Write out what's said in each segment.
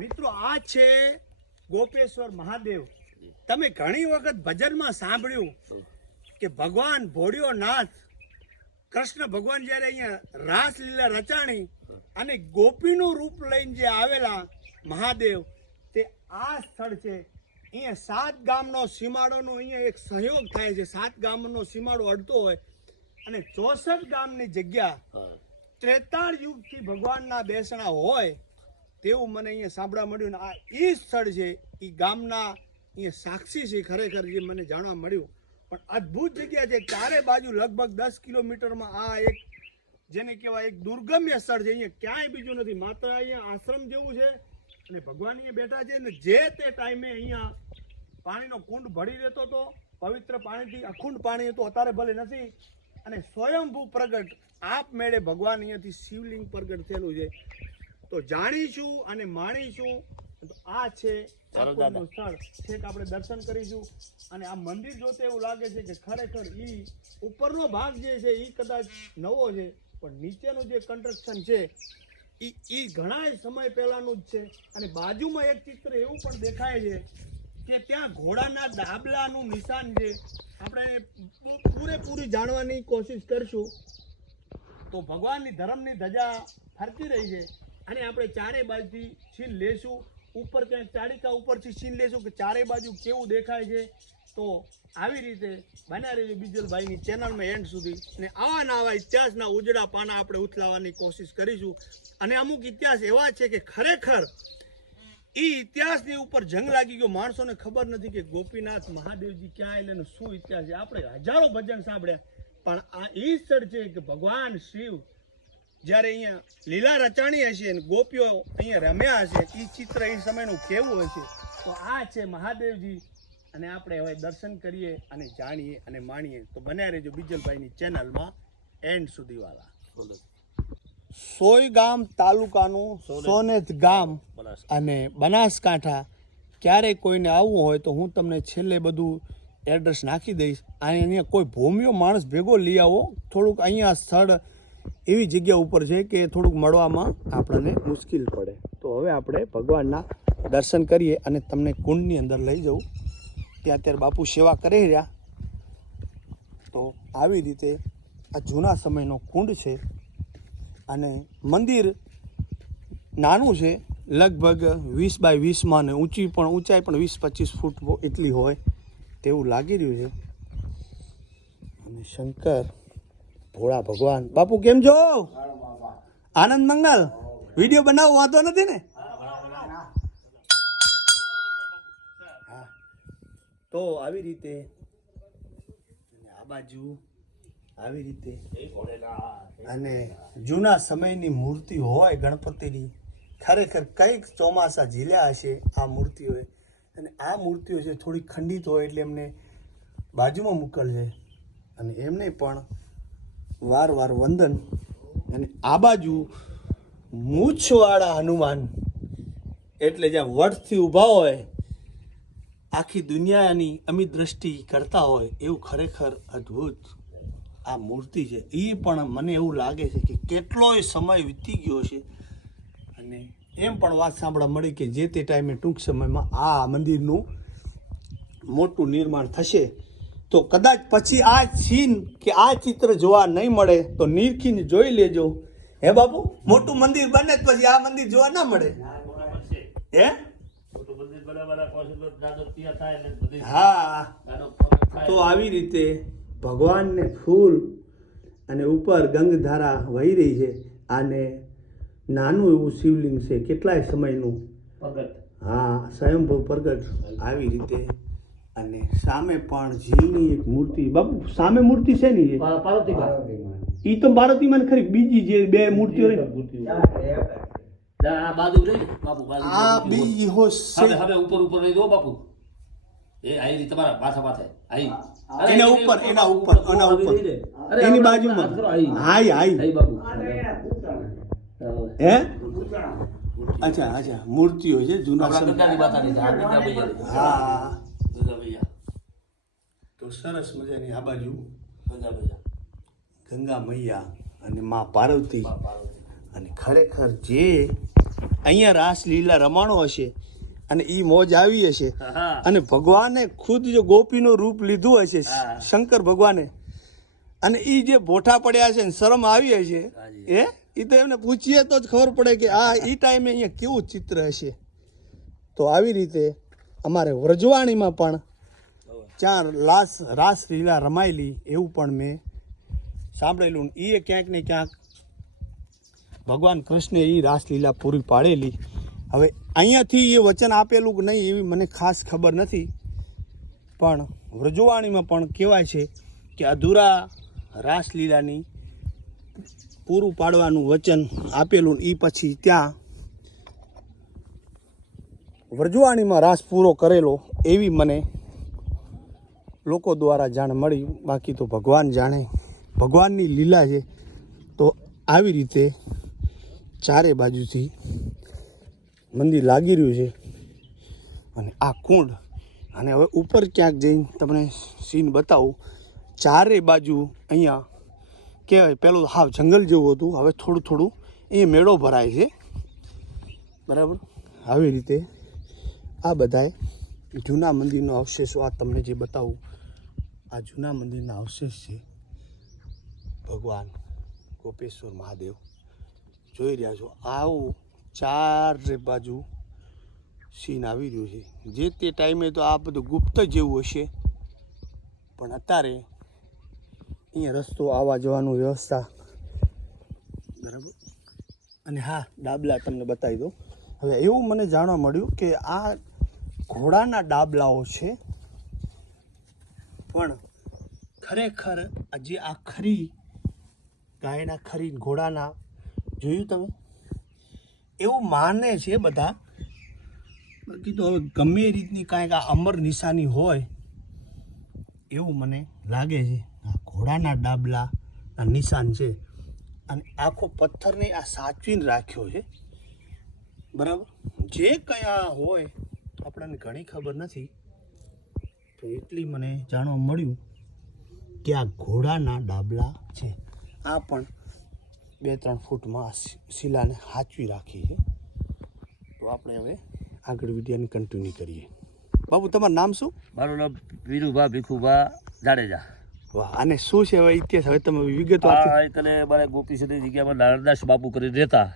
મિત્રો આ છે ગોપેશ્વર મહાદેવ. તમે ઘણી વખત ભજનમાં સાંભળ્યું કે ભગવાન ભોળ્યો નાથ કૃષ્ણ ભગવાન જ્યારે અહીંયા રાસલીલા રચાણી અને ગોપીનું રૂપ લઈને જે આવેલા મહાદેવ તે આ સ્થળ છે. અહીંયા સાત ગામનો સીમાડોનો અહીંયા એક સહયોગ થાય છે. સાત ગામનો સીમાડો અડતો હોય અને ચોસઠ ગામની જગ્યા ત્રેતાળ યુગથી ભગવાનના બેસણા હોય તેવું મને અહીંયા સાંભળવા મળ્યું ને આ એ સ્થળ છે એ ગામના અહીંયા સાક્ષી છે ખરેખર જે મને જાણવા મળ્યું. પણ અદ્ભુત જગ્યા છે, ચારે બાજુ લગભગ દસ કિલોમીટરમાં આ એક જેને કહેવાય એક દુર્ગમ્ય સ્થળ છે. અહીંયા ક્યાંય બીજું નથી. માત્ર અહીંયા આશ્રમ જેવું છે અને ભગવાન અહીંયા બેઠા છે અને જે તે ટાઈમે અહીંયા પાણીનો કુંડ ભળી રહેતો હતો, પવિત્ર પાણીથી અખુંડ પાણી હતું, અત્યારે ભલે નથી. અને સ્વયંભૂ પ્રગટ આપમેળે ભગવાન અહીંયાથી શિવલિંગ પ્રગટ થયેલું છે. તો જાણીશું અને માણીશું. તો આ છે ઠાકોરનું સ્થળ. છેક આપણે દર્શન કરીશું અને આ મંદિર જોતે એવું લાગે છે કે ખરેખર ઈ ઉપરનો ભાગ જે છે ઈ કદાચ નવો છે પણ નીચેનું જે કન્સ્ટ્રક્શન છે ઈ ઈ ઘણા સમય પહેલાનું જ છે. અને બાજુમાં એક ચિત્ર એવું પણ દેખાય છે કે ત્યાં ઘોડાના દાબલાનું નિશાન છે. આપણે પૂરેપૂરી જાણવાની કોશિશ કરશું. તો ભગવાનની ધર્મની ધજા ફરતી રહી છે. અને આપણે ચારે બાજુથી છીન લેશું. ઉપર ક્યાંક ચાડિકા ઉપરથી છીન લેશું કે ચારે બાજુ કેવું દેખાય છે. તો આવી રીતે બના રહેજો બીજલભાઈની ચેનલમાં એન્ડ સુધી. અને આવા નવા ઇતિહાસના ઉજળા પાના આપણે ઉથલાવવાની કોશિશ કરીશું. અને અમુક ઇતિહાસ એવા છે કે ખરેખર એ ઇતિહાસની ઉપર જંગ લાગી ગયો. માણસોને ખબર નથી કે ગોપીનાથ મહાદેવજી ક્યાં અને શું ઇતિહાસ છે. આપણે હજારો ભજન સાંભળ્યા. પણ આ સ્થળ છે કે ભગવાન શિવ જ્યારે અહીંયા લીલા રચાણી હશે અને ગોપીઓ અહીંયા રમ્યા હશે એ ચિત્ર એ સમયનું કેવું હશે? તો આ છે મહાદેવજી. અને આપણે હવે દર્શન કરીએ અને જાણીએ અને માણીએ. તો બન્યા રહેજો બીજલભાઈની ચેનલમાં એન્ડ સુધી વાળા સોય ગામ તાલુકાનું સોનેત. ગામ અને બનાસકાંઠા. ક્યારેય કોઈને આવવું હોય તો હું તમને છેલ્લે બધું એડ્રેસ નાખી દઈશ. અને અહીંયા કોઈ ભૂમિયો માણસ ભેગો લઈ આવો. થોડુંક અહીંયા સ્થળ એવી જગ્યા ઉપર છે કે થોડુંક મળવામાં આપણને મુશ્કેલ પડે. તો હવે આપણે ભગવાનના દર્શન કરીએ અને તમને કુંડની અંદર લઈ જવું ત્યાં અત્યારે બાપુ સેવા કરી રહ્યા. તો આવી રીતે આ જૂના સમયનો કુંડ છે અને મંદિર નાનું છે, લગભગ વીસ બાય વીસમાં ને ઊંચી પણ ઊંચાઈ પણ વીસ પચીસ ફૂટ એટલી હોય તેવું લાગી રહ્યું છે. અને શંકર ભોળા ભગવાન. બાપુ, કેમ છો? આનંદ મંગલ. વીડિયો બનાવો, વાંધો નથી ને. તો આવી રીતે આ બાજુ આવી રીતે, અને જૂના સમયની મૂર્તિ હોય ગણપતિની, ખરેખર કંઈક ચોમાસા ઝીલ્યા હશે આ મૂર્તિઓએ. અને આ મૂર્તિઓ છે થોડી ખંડિત હોય એટલે એમને બાજુમાં મોકલશે અને એમને પણ વાર વાર વંદન. અને આ બાજુ મૂછવાળા હનુમાન. એટલે જ્યાં વટથી ઊભા હોય, આખી દુનિયાની અમી દ્રષ્ટિ કરતા હોય, એવું ખરેખર અદ્ભુત આ મૂર્તિ છે. એ પણ મને એવું લાગે છે કે કેટલોય સમય વીતી ગયો છે. અને એમ પણ વાત સાંભળવા મળી કે જે તે ટાઈમે ટૂંક સમયમાં આ મંદિરનું મોટું નિર્માણ થશે. તો કદાચ પછી આ સીન કે આ ચિત્ર જોવા નહીં મળે તો નીરખીને જોઈ લેજો. હે બાપુ? મોટું મંદિર બને તો પછી આ મંદિર જોવા ના મળે. હે? હા. તો આવી રીતે ભગવાનને ફૂલ અને ઉપર ગંગધારા વહી રહી છે અને નાનું એવું શિવલિંગ છે. કેટલાય સમયનું? હા સ્વયંભૂ પ્રગટ. આવી રીતે અને સામે પણ જીવની એક મૂર્તિ. બાપુ સામે મૂર્તિ છે? ને એ તો ભારતીમાં ખરી. બીજી જે બે મૂર્તિઓ રહી. આ બાજુ રહી બાપુ બાજુ આ બીજી હો હવે હવે ઉપર ઉપર રહી દો બાપુ. એ આઈ તમારા માથા માથે. આઈ. એના ઉપર ઉપર, ઉપર બાજુમાં. હાઈ હાઈ બાપુ. હે? અચ્છા અચ્છા. મૂર્તિઓ છે જૂના. હા. મૈયા તો સરસ મજાની આ બાજુ ગંગા મૈયા અને મા પાર્વતી. અને ખરેખર જે અહીંયા રાસલીલા રમાણો હશે અને એ મોજ આવી હશે અને ભગવાને ખુદ જો ગોપીનું રૂપ લીધું હશે શંકર ભગવાને અને એ જે ભોઠા પડ્યા છે ને શરમ આવી હશે એ એ તો એમને પૂછીએ તો જ ખબર પડે કે આ એ ટાઈમે અહીંયા કેવું ચિત્ર હશે. તો આવી રીતે અમારે વ્રજવાણીમાં પણ ચાર લાસ રાસ લીલા રમાયેલી એવું પણ મેં સાંભળેલું એ ક્યાંક ને ક્યાંક ભગવાન કૃષ્ણે એ રાસલીલા પૂરી પાડેલી. હવે અહીંયાથી એ વચન આપેલું કે નહીં એવી મને ખાસ ખબર નથી. પણ વ્રજવાણીમાં પણ કહેવાય છે કે અધૂરા રાસલીલાની પૂરું પાડવાનું વચન આપેલું એ પછી ત્યાં વ્રજવાણીમાં રાસ પૂરો કરેલો એવી મને લોકો દ્વારા જાણ મળી. બાકી તો ભગવાન જાણે. ભગવાનની લીલા છે. તો આવી રીતે ચારે બાજુથી મંદિર લાગી રહ્યું છે. અને આ કુંડ. અને હવે ઉપર ક્યાંક જઈને તમને સીન બતાવું. ચારે બાજુ અહીંયા કહેવાય પહેલું હાવ જંગલ જેવું હતું. હવે થોડું થોડું અહીંયા મેળો ભરાય છે. બરાબર? આવી રીતે આ બધાય જૂના મંદિરનો અવશેષો આ તમને જે બતાવું, આ જૂના મંદિરના અવશેષ છે. ભગવાન ગોપેશ્વર મહાદેવ. જોઈ રહ્યા છો, આવું ચારે બાજુ સીન આવી રહ્યું છે. જે તે ટાઈમે તો આ બધું ગુપ્ત જેવું હશે. પણ અત્યારે અહીંયા રસ્તો આવવા જવાનું વ્યવસ્થા બરાબર? અને હા, ડાબલા તમને બતાવી દઉં. હવે એવું મને જાણવા મળ્યું કે આ ઘોડાના ડાબલાઓ છે. પણ ખરેખર જે આ ખરી ગાયના ખરી ઘોડાના જોયું તમે? એવું માને છે બધા. બાકી તો હવે ગમે રીતની કાંઈક આ અમર નિશાની હોય, એવું મને લાગે છે. આ ઘોડાના ડાબલા આ નિશાન છે. અને આખો પથ્થરને આ સાચવીને રાખ્યો છે. બરાબર? જે કયા હોય આપણને ઘણી ખબર નથી, તો એટલી મને જાણવા મળ્યું કે આ ઘોડાના ડાબલા છે. આ પણ બે ત્રણ ફૂટમાં શિલાને સાચવી રાખી છે. તો આપણે હવે આગળ વિડીયોને કન્ટિન્યુ કરીએ. બાબુ, તમારું નામ શું? મારું નામ વીરુભા ભીખુભા જાડેજા. વાહ અને શું છે હવે ઇતિહાસ? હવે તમે વિગત આ કને મારે ગોપીસની જગ્યામાં નારણદાસ બાપુ કરી રહેતા.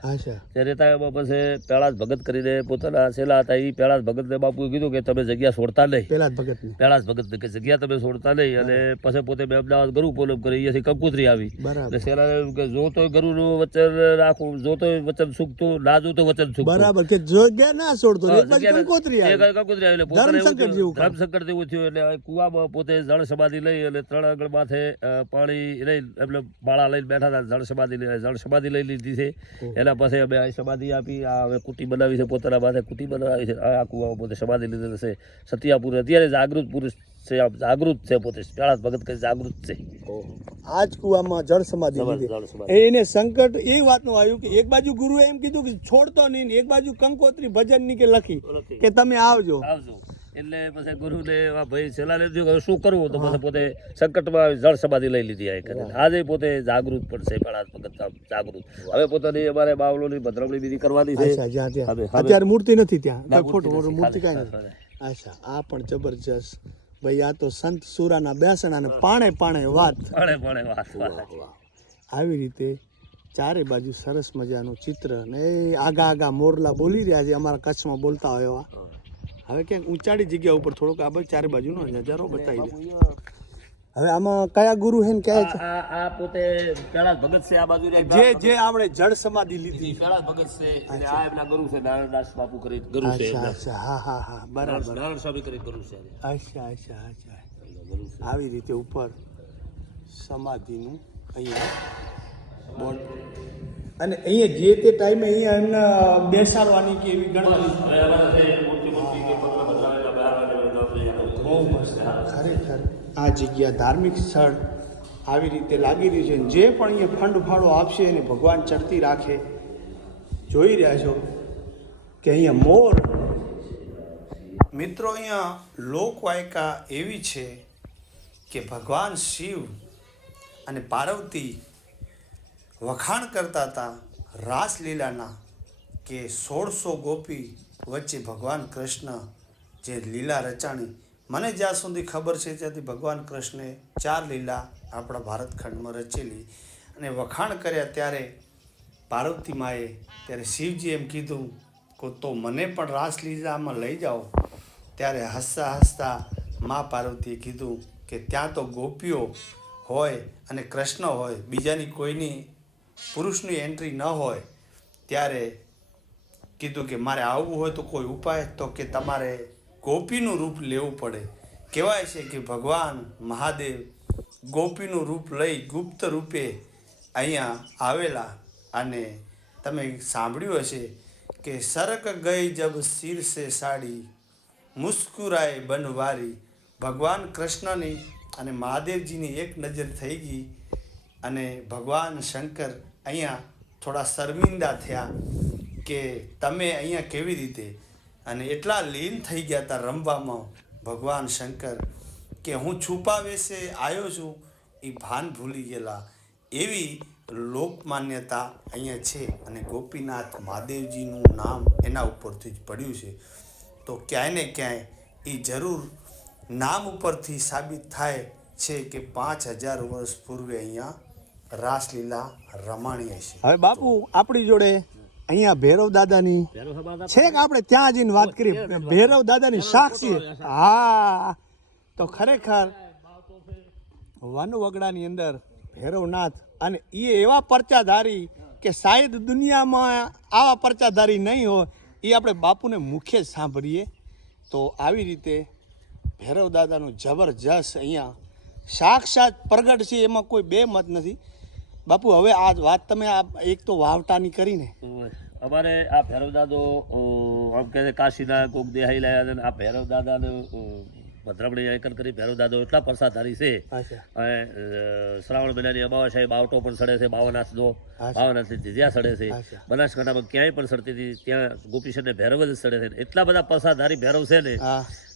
તે રહેતા એમાં પછી પેળાસ ભગત કરીને પોતાના છેલ્લા હતા એ પેળાસ ભગતને બાપુએ કીધું કે તમે જગ્યા છોડતા નહીં. પેલા જ ભગતને. પેળાસ ભગત કે જગ્યા તમે છોડતા નહીં. અને પછી પોતે મેં અમદાવાદ ગરુ પોલમ કરી અહીંયાથી કંકુતરી આવી. અને એટલે છેલ્લા કે જો તો ગરુનું વચન રાખવું જો તો વચન સુખતું ના જો તો વચન સુખ બરાબર કે જગ્યા ના છોડતો કંકોત્રી આવી. કંકોત્રી આવી એટલે પોતાને કામ. ધર્મસંકટ જેવું થયું એટલે કુવામાં પોતે જળ સમાધિ લઈ અને ત્રણ આગળ માથે પાણી લઈ એટલે બાળા લઈને બેઠા હતા જળ સમાધિ જળ સમાધિ લઈ લીધી છે. એના પાસે અમે આ સમાધિ આપી આ હવે કુટી બનાવી છે પોતાના માથે કુટી બનાવી છે આ કુવામાં પોતે સમાધિ લીધેલ છે. સતિયાપુર અત્યારે જાગૃત પુરુષ છે જાગૃત છે પોતે પેલા ભગત કરી જાગૃત છે. આજ કુવામાં જળ સમાધિ. એને સંકટ એ વાતનું આવ્યું કે એક બાજુ ગુરુએ એમ કીધું કે છોડતો નહીં એક બાજુ કંકોત્રી ભજનની કે લખી. કે તમે આવજો. આવજો. એટલે પછી ગુરુને આ ભાઈ સલાહ લીધી કે હવે શું કરવું? તો પછી પોતે સંકટમાં જળ સમાધિ લઈ લીધી આ કરે આજે પોતે જાગૃત પણ છે પણ જાગૃત. હવે પોતાની અમારે બાવલોની ભદ્રમણી વિધિ કરવાની છે. અત્યારે મૂર્તિ નથી ત્યાં. ફોટો મૂર્તિ કાંઈ નથી. અચ્છા આ પણ જબરજસ્ત. ભાઈ આ તો સંત સુરાના બેસણ અને પાણે પાણે વાત. પાણે પાણે વાત વાત. આવી રીતે ચારે બાજુ સરસ મજાનું ચિત્ર ને આગા આગા મોરલા બોલી રહ્યા છે અમારા કચ્છમાં બોલતા હોય એવા. હવે ક્યાંક ઊંચાડી જગ્યા ઉપર થોડોક આ બાજુ ચારે બાજુનો નજારો બતાવી દે. હવે આમાં કયા ગુરુ હે ને કયા છે આ આ પોતે પેલા ભગત છે આ બાજુ જે જે આપણે જળ સમાધિ લીધી. પેલા ભગત છે. અને આ એમના ગુરુ છે. નારાયણદાસ બાપુ કરી ગુરુ છે અચ્છા અચ્છા. હા હા હા. બરાબર. નારાયણ સ્વામી કરી ગુરુ છે અચ્છા અચ્છા અચ્છા. એમના ગુરુ છે. આવી રીતે ઉપર સમાધિનું અહીંયા બોર્ડ અને અહીંયા જે તે ટાઈમે અહીંયા એમને બેસાડવાની કે એવી ગણતરી. ખરેખર આ જગ્યા ધાર્મિક સ્થળ આવી રીતે લાગી રહ્યું છે જે પણ અહીંયા ફંડ ફાળો આપશે એને ભગવાન ચડતી રાખે. જોઈ રહ્યા છો કે અહીંયા મોર. મિત્રો અહીંયા લોકવાયકા એવી છે કે ભગવાન શિવ અને પાર્વતી વખાણ કરતા હતા રાસલીલાના કે સોળસો ગોપી વચ્ચે ભગવાન કૃષ્ણ જે લીલા રચાણી, મને જ્યાં સુધી ખબર છે ત્યાંથી ભગવાન કૃષ્ણે ચાર લીલા આપણા ભારત ખંડમાં રચેલી અને વખાણ કર્યા ત્યારે પાર્વતી માએ ત્યારે શિવજી એમ કીધું કે તો મને પણ રાસલીલામાં લઈ જાઓ. ત્યારે હસતા હસતા મા પાર્વતીએ કીધું કે ત્યાં તો ગોપીઓ હોય અને કૃષ્ણ હોય, બીજાની કોઈની પુરુષની એન્ટ્રી ન હોય, ત્યારે કીધું કે મારે આવવું હોય તો કોઈ ઉપાય, તો કે તમારે ગોપીનું રૂપ લેવું પડે. કહેવાય છે કે ભગવાન મહાદેવ ગોપીનું રૂપ લઈ ગુપ્ત રૂપે અહીંયા આવેલા. અને તમે સાંભળ્યું હશે કે સરક ગઈ જબ શિરસે સાડી, મુસ્કુરાય બનવારી. ભગવાન કૃષ્ણની અને મહાદેવજીની એક નજર થઈ ગઈ અને ભગવાન શંકર અહીંયા થોડા શર્મિંદા થયા કે તમે અહીંયા કેવી રીતે? અને એટલા લીન થઈ ગયા હતા રમવામાં ભગવાન શંકર કે હું છુપા વેશે આવ્યો છું, એ ભાન ભૂલી ગયેલા. એવી લોકમાન્યતા અહીંયા છે અને ગોપીનાથ મહાદેવજીનું નામ એના ઉપરથી જ પડ્યું છે. તો ક્યાંય ને ક્યાંય એ જરૂર નામ ઉપરથી સાબિત થાય છે કે પાંચ હજાર વર્ષ પૂર્વે અહીંયા રાસલીલા રમાણીય છે. હવે બાપુ, આપણી જોડે અહીંયા ભૈરવ દાદાની છેક આપણે ત્યાં જઈને વાત કરી? ભૈરવ દાદાની સાક્ષી. હા, તો ખરેખર વન વગડાની અંદર ભૈરવનાથ અને એ એવા પરચાધારી કે શાયદ દુનિયામાં આવા પરચાધારી નહીં હોય એ આપણે બાપુને મુખ્ય સાંભળીએ. તો આવી રીતે ભૈરવ દાદાનું જબરજસ્ત અહીંયા સાક્ષાત પ્રગટ છે, એમાં કોઈ બે મત નથી. બાપુ, હવે આ વાત તમે આ એક તો વાવટાની કરીને. અમારે આ ભૈરવ દાદો આમ કહે કાશીના કોક દેહાઈ લાયા છે આ ભૈરવ દાદાને ભદ્રમણી આયકન કરી ભેરો દાદો એટલા પ્રસાદધારી છે. અને શ્રાવણ મહિનાની અમાવસ્યાએ બાવટો પણ સડે છે બાવનાથનો. બાવનાથની જીજ્યા સડે છે. બનાસકાંઠામાં ક્યાંય પણ સડતી હતી ત્યાં ગોપીશનને ભેરવ જ સડે છે. એટલા બધા પ્રસાદધારી ભેરવ છે ને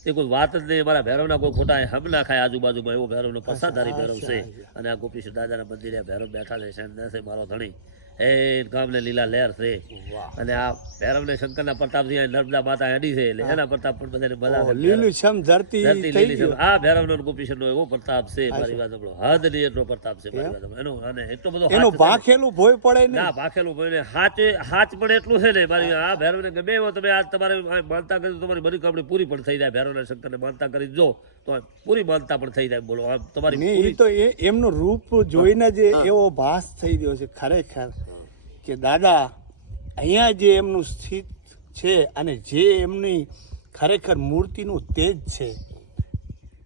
એ કોઈ વાત જ નહીં અમારા ભૈરવના કોઈ ખોટા હમ ના ખાય આજુબાજુમાં એવો ભૈરવનો પ્રસાદધારી ભેરવ છે. અને આ ગોપીશ દાદાના મંદિરે ભૈરવ બેઠા છે મારો ધણી. એ ગામને લીલા લહેર છે. અને આ ભૈરવને શંકરના પ્રતાપથી નર્મદા માતા હેડી છે એટલે એના પ્રતાપ પણ બધાને બધા ઓહો, છમ ધરતી લીલી. આ ભૈરવનો અને ગોપીશનનો એવો પ્રતાપ છે મારી વાત આપણો હદની એટલો પ્રતાપ છે મારી વાત એનો અને એટલો બધો એનું હાથ ને. ભાખેલું ભોય પડે ને ના ભાખેલું ભાઈને હાચ હાચ પણ એટલું છે ને મારી આ ભૈરવને ગમે એવો તમે આજ તમારે માનતા કરી તમારી બધી કામણી પૂરી પણ થઈ જાય. ભૈરવના શંકરને માનતા કરી જો તો પૂરી માનતા પણ થઈ જાય બોલો. તમારી તો એમનું રૂપ જોઈને જ એવો ભાસ થઈ ગયો છે ખરેખર. કે દાદા, અહીંયા જે એમનું સ્થિત છે અને જે એમની ખરેખર મૂર્તિનું તેજ છે,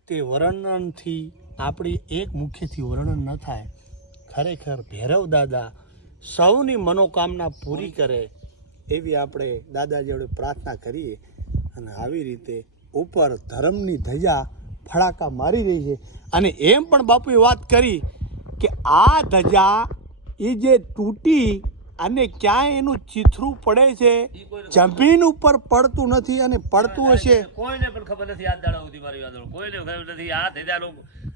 તે વર્ણનથી આપણી એક મુખ્યથી વર્ણન ન થાય. ખરેખર ભૈરવ દાદા સૌની મનોકામના પૂરી કરે એવી આપણે દાદા જોડે પ્રાર્થના કરીએ અને આવી રીતે ઉપર ધર્મની ધજા ફડાકા મારી રહી છે. અને એમ પણ બાપુએ વાત કરી કે આ ધજા એ જે તૂટી અને ક્યાંય એનું ચીથરું પડે છે જમીન ઉપર પડતું નથી અને પડતું હશે. કોઈને પણ ખબર નથી આ દાડા સુધી મારી વાત કોઈને ખબર નથી આ ધેજાનો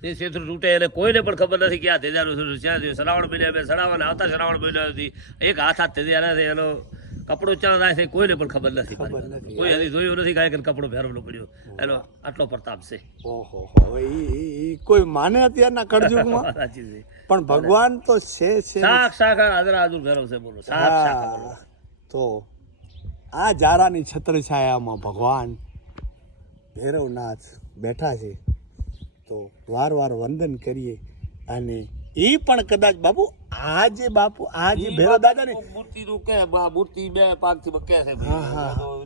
તે ક્ષેત્ર તૂટે એટલે કોઈને પણ ખબર નથી કે આ ધેજાનું શું ક્યાં છે શ્રાવણ મહિને અમે શ્રાવણ આવતા શ્રાવણ મહિના એક હાથ હાથ ધેજા છે એનો કપડો ચાં થાય છે કોઈને પણ ખબર નથી. કોઈ હજી જોયું નથી કાંઈ કે કપડો ફેરવલો પડ્યો. એનો આટલો પ્રતાપ છે. ઓહો કોઈ માને અત્યારના કળજુગમાં? સાચી છે. પણ ભગવાન તો છે છે. શાક શાક હાજર હાજર ફેરવ છે બોલો. શાક શાક તો આ જારાની છત્રછાયામાં ભગવાન ભૈરવનાથ બેઠા છે. તો વાર વાર વંદન કરીએ અને એ પણ કદાચ બાપુ આ જે બાપુ આ જે ને મૂર્તિ મૂર્તિનું કે મૂર્તિ બે પાંચથી કે છે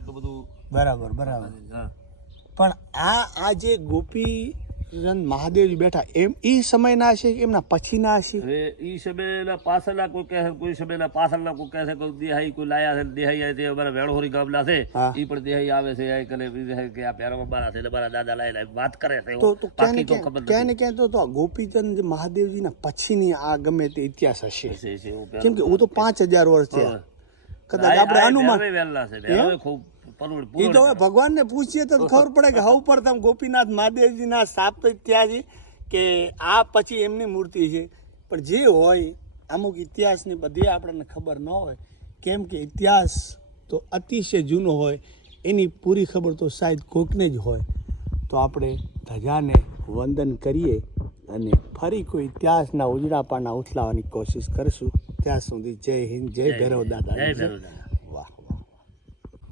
બધું બરાબર બરાબર. પણ આ આ જે ગોપી મહાદેવજી બેઠા. એમ એ સમયના છે કે એમના પછીના છે? હવે ઈ સમયના પાછળના કોઈ કહે છે કોઈ સમયના પાછળના કોઈ કહે છે કોઈ દેહાઈ કોઈ લાયા છે દેહાઈ આવે તે અમારા વેણોહરી ગામના છે. ઈ પણ દેહાઈ આવે છે આ કરે કે આ પહેરવા મારા છે મારા દાદા લાઈ વાત કરે છે તો. તો ક્યાં તો ખબર ક્યાં ને ક્યાં તો તો આ ગોપીચંદ મહાદેવજીના પછીની આ ગમે તે ઇતિહાસ હશે. છે, છે, કેમ કે હું તો પાંચ હજાર વર્ષ છે કદાચ આપણે અનુમાન છે ખૂબ એ તો હવે ભગવાનને પૂછીએ તો ખબર પડે કે હવ પ્રથમ ગોપીનાથ મહાદેવજીના સાપ થયા છે કે આ પછી એમની મૂર્તિ છે. પણ જે હોય અમુક ઇતિહાસની બધી આપણને ખબર ન હોય. કેમ કે ઇતિહાસ તો અતિશય જૂનો હોય. એની પૂરી ખબર તો શાયદ કોકને જ હોય. તો આપણે ધજાને વંદન કરીએ અને ફરી કોઈ ઇતિહાસના ઉજળા પાના ઉથલાવાની કોશિશ કરશું. ત્યાં સુધી જય હિન્દ જય ભૈરવ દાદા જય ભૈરવ દાદા.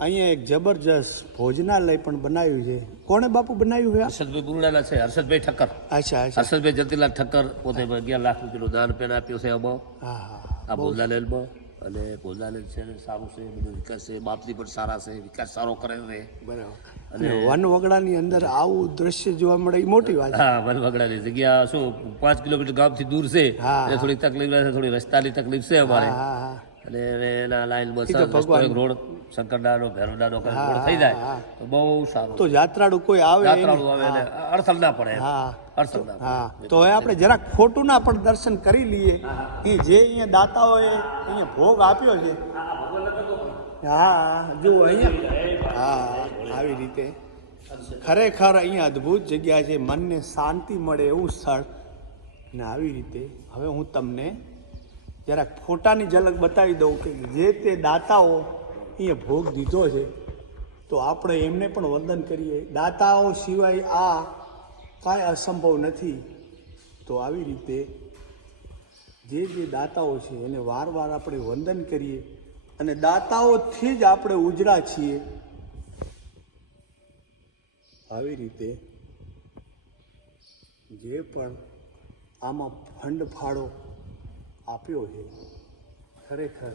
અહીંયા એક જબરજસ્ત ભોજનાલય પણ બનાવ્યું છે. કોણે બાપુ બનાવ્યું છે હર્ષદભાઈ બુરડાના છે હર્ષદભાઈ ઠક્કર. અચ્છા હર્ષદભાઈ જતીલાલ ઠક્કર પોતે અગિયાર લાખ રૂપિયાનું દાન પેન આપ્યું છે અમો આ ભોજનાલયમાં. અને ભોજનાલય છે સારું છે બધો વિકાસ છે બાપજી પણ સારા છે વિકાસ સારો કરે છે. બરાબર. અને વન વગડાની અંદર આવું દ્રશ્ય જોવા મળે એ મોટી વાત. હા વનવગડાની જગ્યા શું પાંચ કિલોમીટર ગામથી દૂર છે. થોડી તકલીફ થોડી રસ્તાની તકલીફ છે અમારે. હા હા. અને એના લાઈન બસ રોડ શંકરડાનો ભેરોડાનો રોડ થઈ જાય. તો બહુ સારું. તો યાત્રાળુ કોઈ આવે યાત્રાળુ આવે ને અડથળ ના પડે. અડથળ ના હા. તો હવે આપણે જરાક ખોટું ના પણ દર્શન કરી લઈએ. એ જે અહીંયા દાતાઓએ અહીંયા ભોગ આપ્યો છે. હા જુઓ અહીંયા. હા આવી રીતે. ખરેખર અહીંયા અદ્ભુત જગ્યા છે. મનને શાંતિ મળે એવું સ્થળ. ને આવી રીતે હવે હું તમને જરાક ફોટાની ઝલક બતાવી દઉં કે જે તે દાતાઓ અહીંયા ભોગ દીધો છે, તો આપણે એમને પણ વંદન કરીએ. દાતાઓ સિવાય આ કાંઈ અસંભવ નથી. તો આવી રીતે જે જે દાતાઓ છે, એને વાર વાર આપણે વંદન કરીએ અને દાતાઓથી જ આપણે ઉજળા છીએ. આવી રીતે જે પણ આમાં ફંડ ફાળો આપ્યો છે. ખરેખર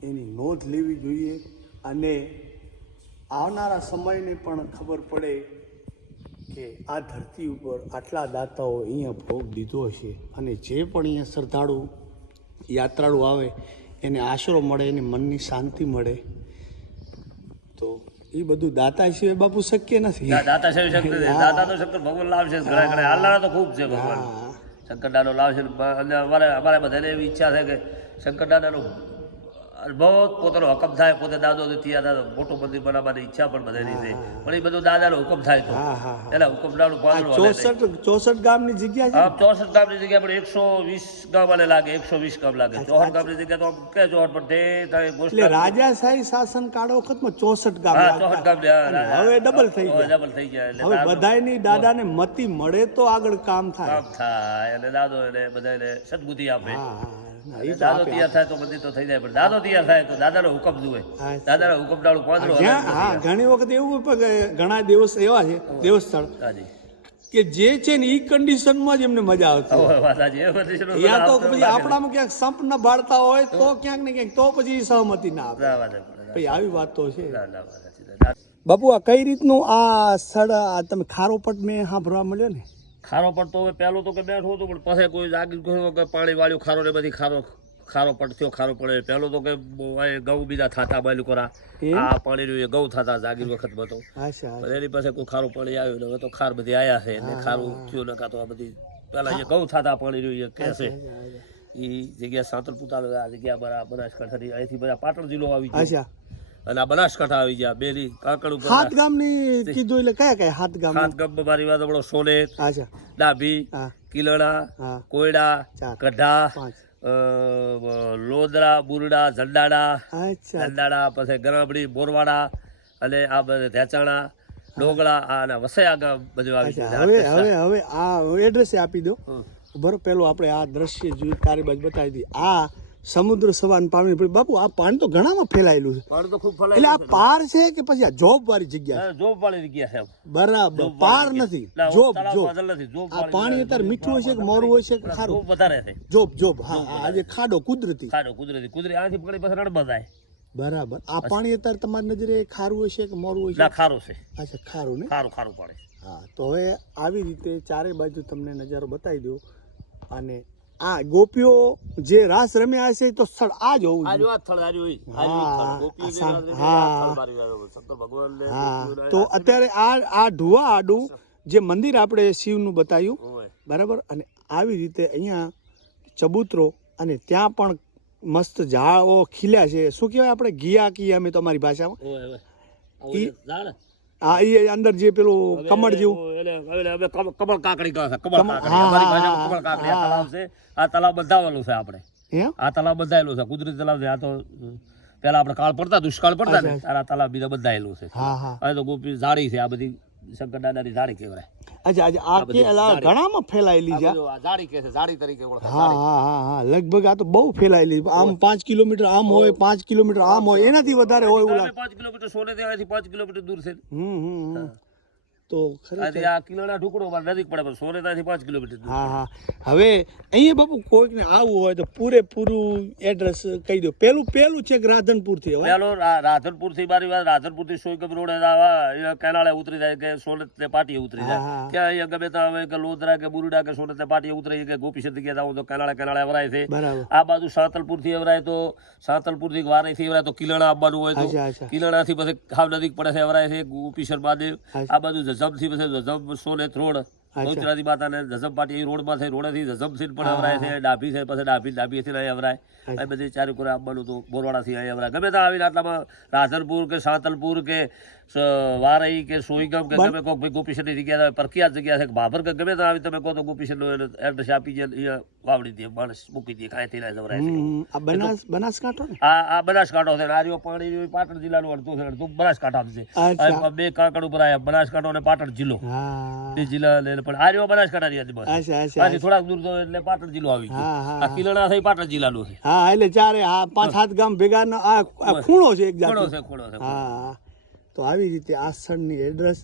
એની નોંધ લેવી જોઈએ અને આવનારા સમયને પણ ખબર પડે કે આ ધરતી ઉપર આટલા દાતાઓ અહીંયા ભોગ દીધો છે અને જે પણ અહીંયા શ્રદ્ધાળુ યાત્રાળુ આવે એને આશરો મળે એને મનની શાંતિ મળે તો એ બધું દાતા સિવાય બાપુ શક્ય નથી. દાતા છે દાતા તો શક્ય ભગવાન લાવશે તો ખૂબ છે ભગવાન. હા શંકરદાનો લાવશે અમારે અમારે બધાને એવી ઈચ્છા છે કે શંકરદાદાનો બહુ પોતાનો હકમ થાય પોતે દાદો થાય તો મોટું મંદિર બનાવવાની ઈચ્છા પણ બધાની છે. પણ એ બધું દાદાનો હુકમ થાય તો. એના હુકમનાનું પાંદડું ચોસઠ ચોસઠ ગામની જગ્યા ચોસઠ ગામની જગ્યા પણ એકસો વીસ ગામ મને લાગે એકસો વીસ ગામ લાગે. ચોસઠ ગામની જગ્યા તો કે ચોસઠ પણ તે થાય એટલે રાજાશાહી શાસન કાળ વખતમાં ચોસઠ ગામ હા ચોસઠ ગામ હવે ડબલ થઈ ગયા. ડબલ થઈ ગયા એટલે હવે ની બધાયની દાદાને મતી મળે તો આગળ કામ થાય. કામ થાય અને દાદો એને બધાને સદબુદ્ધિ આપે. ના, દાદો તૈયાર થાય તો મંદિર તો થઈ જાય પણ દાદો તૈયાર થાય તો દાદાનો હુકમ જુએ. હા. હુકમ ડાળું પાંદડું હા ઘણી વખત એવું ઘણા દિવસ એવા છે દેવસ્થળ કે જે છે ને ઈ કન્ડિશનમાં જ એમને મજા આવતી. એ યા તો પછી આપણામાં ક્યાંક સંપ ન બાળતા હોય તો ક્યાંક ને ક્યાંક તો પછી સહમતી ના આપે. આવી વાત તો છે. બાપુ આ કઈ રીતનું આ સ્થળ આ તમે ખારોપટ મેં સાંભળવા મળ્યો ને? ખારો પડતો હવે પહેલું તો કે બેઠો હતો પણ પછી કોઈ જાગી ગયો કે પાણી વાળ્યું ખારો ને બધી ખારો ખારો પડતો ખારો પડે. પહેલું તો કે ગૌ બીજા થાતા બાયલું કરા. આ પાણી એ ગૌ થાતા જાગીર વખત બતો એની પાસે કોઈ ખારું પાણી આવ્યું હવે તો ખાર બધી આયા છે. એટલે ખારું થયું ને કાતો આ બધી પેલા જે ગૌ થાતા પાણી રહ્યું એ કે છે એ જગ્યા સાંતરપુર તાલુકા આ જગ્યા બરા બનાસકાંઠાની. અહીંથી બધા પાટણ જિલ્લો આવી ગયો. અને આ બનાસકાંઠા આવી ગયા બેરી કાકડ ઉપર હાથ ગામની કીધું એટલે કયા કયા? હાથ ગામ હાથ ગામ મારી વાત આપણો સોનેત ડાભી કિલણા કોયડા કઢા લોદરા બુરડા ઝંડાડા ઝંડાડા પછી ગરાબડી બોરવાડા અને આ બધા ધેચાણા ડોગળા આ અને વસયા ગામ બધું આવી હવે હવે હવે આ એડ્રેસ આપી દો. બરો પેલું આપણે આ દ્રશ્ય જોયું તારી બાજુ બતાવી દી આ સમુદ્ર સવાન પાણી પડ્યું. બાપુ આ પાણી તો ઘણામાં ફેલાયેલું છે. પાણી તો ખૂબ એટલે આ પાર છે કે પછી આ જોબ વાળી જગ્યા જોબ વાળી જગ્યા છે બરાબર. પાર નથી. Job job. આ પાણી અત્યારે મીઠું હોય છે કે મોરું હોય છે કે ખારું? વધારે છે. Job job. હા આજે ખાડો કુદરતી. ખાડો કુદરતી. કુદરતી આથી પકડી પછી બધાય બરાબર. આ પાણી અત્યારે તમારી નજરે ખારું હોય છે કે મોરું હોય ના છે ખારું છે. અચ્છા ખારું ને? ખારું ખારું પડે હા તો હવે આવી રીતે ચારે બાજુ તમને નજારો બતાવી દઉં. અને આ ગોપીઓ જે રાસ રમ્યા હશે તો સ્થળ આ જ હોવું જોઈએ. હા, તો અત્યારે આ આ ઢુવા આડું જે મંદિર આપણે શિવનું બતાવ્યું બરાબર? અને આવી રીતે અહીંયા ચબૂતરો અને ત્યાં પણ મસ્ત ઝાડો ખીલ્યા છે. શું કહેવાય આપણે? ઘિયા કીયા અમે તમારી ભાષામાં. આ. આ એ અંદર જે પેલું કમળ જેવું. કમળ કાકડી કહે છે કમળ કાકડી. અમારી ભાષામાં કમળ કાકડી. આ તલાવ છે આ તલાવ બંધાવેલું છે આપણે. આ તળાવ બંધાયેલું છે કુદરતી તલાવ છે. આ તો પેલા આપણે કાળ પડતા દુષ્કાળ પડતા ને. આ તલાવ બીજા બધાયેલું છે. હા હા. તો ગોપી ઝાડી છે આ બધી શંકર દાદાની ઝાડી કહેવાય. અચ્છા અચ્છા આ કે ઘણામાં ફેલાયેલી છે? આ ઝાડી કહે છે ઝાડી તરીકે ઓળખાય હા હા હા હા. લગભગ આ તો બહુ ફેલાયેલી આમ પાંચ કિલોમીટર આમ હોય પાંચ કિલોમીટર આમ હોય એનાથી વધારે હોય લાગે પાંચ કિલોમીટર સોને ત્યાંથી પાંચ કિલોમીટર દૂર છે. હમ હમ. તો ખરેખર આ કિલોના ઢુકડો મારે નજીક પડે પણ સોને ત્યાંથી પાંચ કિલોમીટર હા હા. હવે અહીંયા બાપુ કોઈકને આવવું હોય તો પૂરેપૂરું એડ્રેસ કહી દો. પેલું પેલું છે કે રાધનપુરથી રા- રાધનપુરથી મારી વાત રાધનપુરથી સોયગમ રોડે કેનાળે ઉતરી જાય કે સોનત ને પાટીએ ઉતરી જાય. કે અહીંયા ગમે તો હવે કે લોધરા કે બુરુડા કે સોનત ને પાટીએ ઉતરી કે ગોપીચંદ ગયા તો કેનાળે કેનાળે અવરાય છે. આ બાજુ સાંતલપુરથી અવરાય તો સાતલપુરથી વારાઈ થી અવરાય તો કિલણા આવવાનું હોય તો અચ્છા. કિલણા થી પછી ખાવ નજીક પડે છે અવરાય છે ગોપીશ્વર મહાદેવ આ બાજુ જજમથી પછી જજમ સોનેત રોડ બહુચરાજી માતા ને જજમ પાટી રોડમાં છે રોડથી પણ અવરાય છે ડાભી છે પછી ડાભી ડાભી થી અહીં અવરાય. અચ્છા. બધી ચારે કોરે આવવાનું તો બોરવાડા થી અહીં અવરાય. ગમે ત્યાં આવીને આટલામાં રાધનપુર કે સાંતલપુર કે સ- વારઈ કે સોઈગમ કે ગમે કોક ભાઈ ગોપીશનની જગ્યા પ્રખ્યાત જગ્યા છે કે ભાભર કે ગમે ત્યાં આવી તમે કહો તો ગોપીશનનું એડ્રેસ આપી દે વાવડી દે માણસ મૂકી દે કાંઈ થી જવરાય આ બનાસ બનાસકાંઠો ને આ આ બનાસકાંઠો છે આર્યો પાણી રહ્યું એ પાટણ જિલ્લાનું અડધું છે અડધું બનાસકાંઠા છે બે કાંકડ ઉપર આયા બનાસકાંઠો અને પાટણ જિલ્લો બે જિલ્લા લઈને પણ આર્યો બનાસકાંઠા બનાસકાંઠાની બસ આથી થોડાક દૂર તો એટલે પાટણ જિલ્લો આવી ગયો આ કિલણા થઈ પાટણ જિલ્લાનું છે હા એટલે ચારે પાંચ સાત ગામ ભેગા ન- આ ખૂણો છે એક ખોડો છે ખોડો છે હા તો આવી રીતે આ સ્થળની એડ્રેસ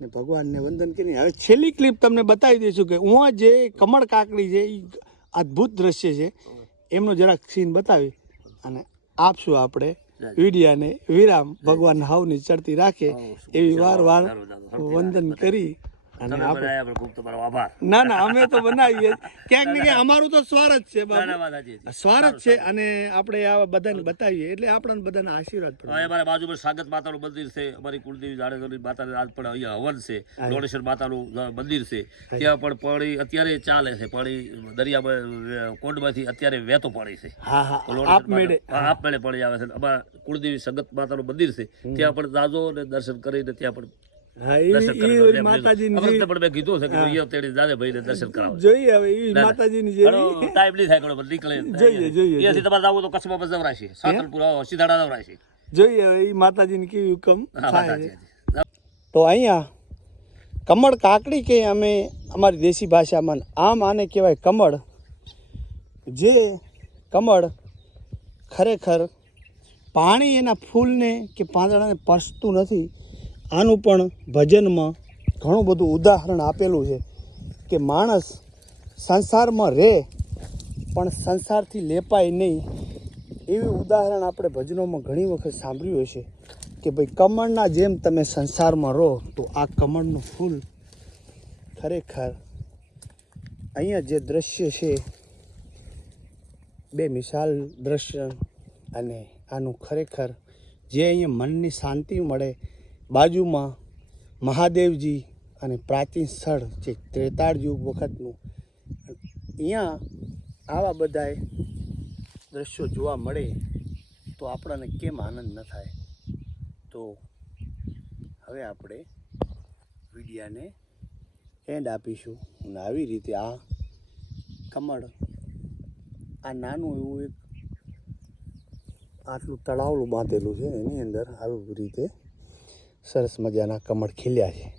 ને ભગવાનને વંદન કરીને હવે છેલ્લી ક્લિપ તમને બતાવી દઈશું કે હું જે કમળ કાકડી છે એ અદ્ભુત દ્રશ્ય છે. એમનો જરાક સીન બતાવી અને આપશું આપણે વિડિયાને વિરામ ભગવાન હાવની ચડતી રાખે એવી વાર વાર વંદન કરી અને તમે આપણે બનાવ્યા પણ ખૂબ તમારો આભાર. ના ના અમે તો બનાવીએ ક્યાંક ને ક્યાંક અમારું તો સ્વાર છે ના, બાબુ. ના, વાત સાચી છે. સ્વાર જ છે અને આપણે આ બધાને બતાવીએ એટલે આપણને બધાને આશીર્વાદ પડે અમારા બાજુમાં સાગત માતાનું મંદિર છે અમારી કુળદેવી જાડેશ્વરી માતાનું આજ પણ અહીંયા હવન છે લોણેશ્વર માતાનું મંદિર છે. ત્યાં પણ પાણી અત્યારે ચાલે છે પાણી દરિયામાં કુંડમાંથી અત્યારે વહેતો પાણી છે. આપમેળે આપમેળે પાણી આવે છે. અમારા કુળદેવી સગત માતાનું મંદિર છે. ત્યાં પણ જાજો અને દર્શન કરીને ત્યાં પણ તો અહીંયા કમળ કાકડી કે અમે અમારી દેશી ભાષામાં આમ આને કહેવાય કમળ જે કમળ ખરેખર પાણી એના ફૂલને કે પાંદડાને પરસતું નથી આનું પણ ભજનમાં ઘણું બધું ઉદાહરણ આપેલું છે કે માણસ સંસારમાં રહે, પણ સંસારથી લેપાય નહીં. એવી ઉદાહરણ આપણે ભજનોમાં ઘણી વખત સાંભળ્યું હશે કે ભાઈ કમળના જેમ તમે સંસારમાં રહો, તો આ કમળનું ફૂલ ખરેખર અહીંયા જે દ્રશ્ય છે, બે મિસાલ દ્રશ્ય અને આનું ખરેખર જે અહીંયા મનની શાંતિ મળે બાજુમાં મહાદેવજી અને પ્રાચીન સ્થળ જે ત્રેતાળ યુગ વખતનું. અહીંયા આવા બધાય દ્રશ્યો જોવા મળે તો આપણને કેમ આનંદ ન થાય? તો હવે આપણે વિડિયાને એન્ડ આપીશું. અને આવી રીતે આ કમળ, આ નાનું એવું એક આટલું તળાવલું બાંધેલું છે એની અંદર આવી રીતે સરસ મજાના કમળ ખીલ્યા છે.